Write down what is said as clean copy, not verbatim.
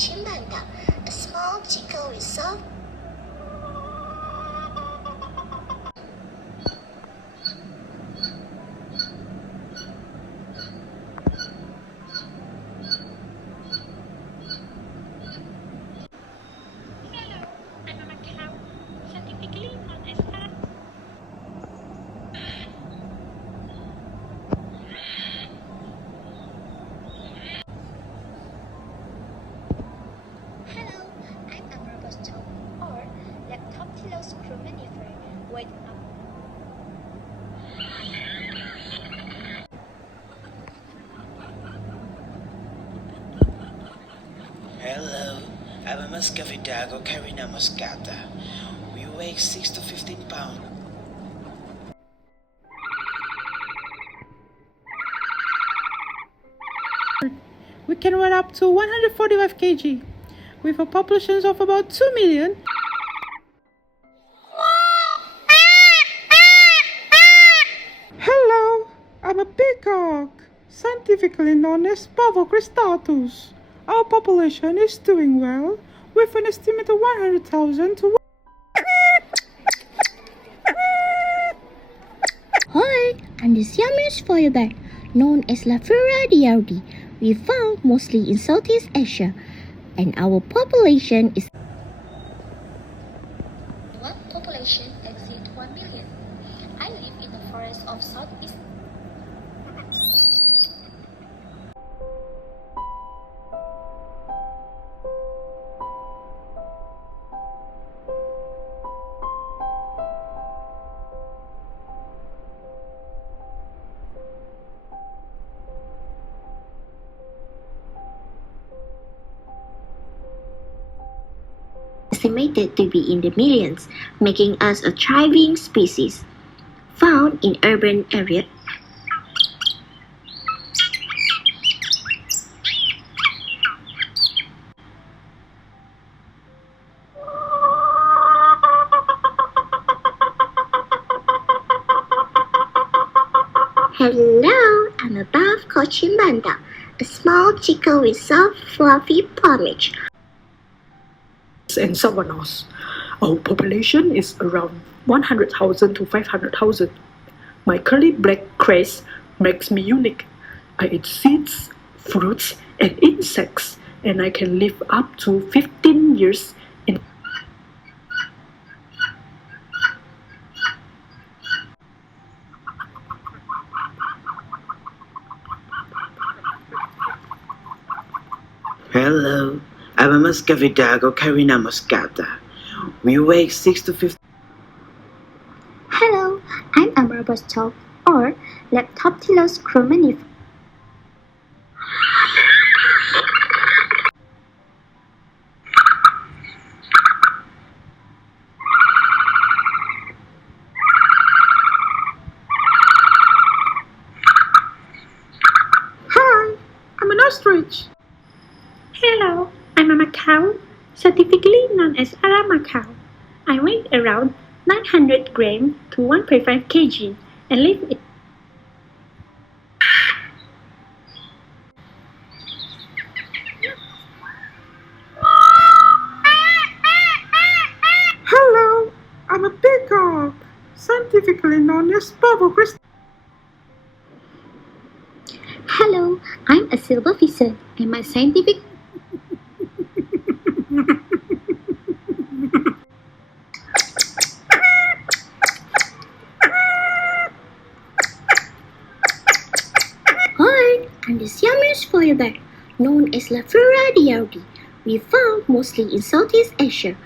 kucing bandar, a small chicken with soft. Hello, I'm a Muscovy dog or Carina muscata. We weigh 6 to 15 pounds. We can run up to 145 kg, with a population of about 2 million. Hello, I'm a peacock, scientifically known as Pavo cristatus. Our population is doing well, with an estimated 100,000 to Hi, I'm the Siamese firebat, known as Labuan. We found mostly in Southeast Asia, and our population is. What population exceeds 1 million? I live in the forest of Southeast. Estimated to be in the millions, making us a thriving species. Found in urban areas. Hello, I'm a buff kucing bandar, a small chicken with soft, fluffy plumage. And savannas. Our population is around 100,000 to 500,000. My curly black crest makes me unique. I eat seeds, fruits, and insects, and I can live up to 15 years in. Hello, I'm a Muscovy dog or Carina muscata. We weigh 6 to 15. Hello, I'm a robust dog, or Leptoptilus crumenif. Hi, I'm an ostrich. Hello, I'm a macaw, scientifically known as a macaw. I weigh around 900 grams to 1.5 kg and live in. Hello, I'm a peacock, scientifically known as Pavo cristatus. Hello, I'm a silverfisher, and my scientific. Hi, I'm the Siamese firebat, known as Labuan. We found mostly in Southeast Asia.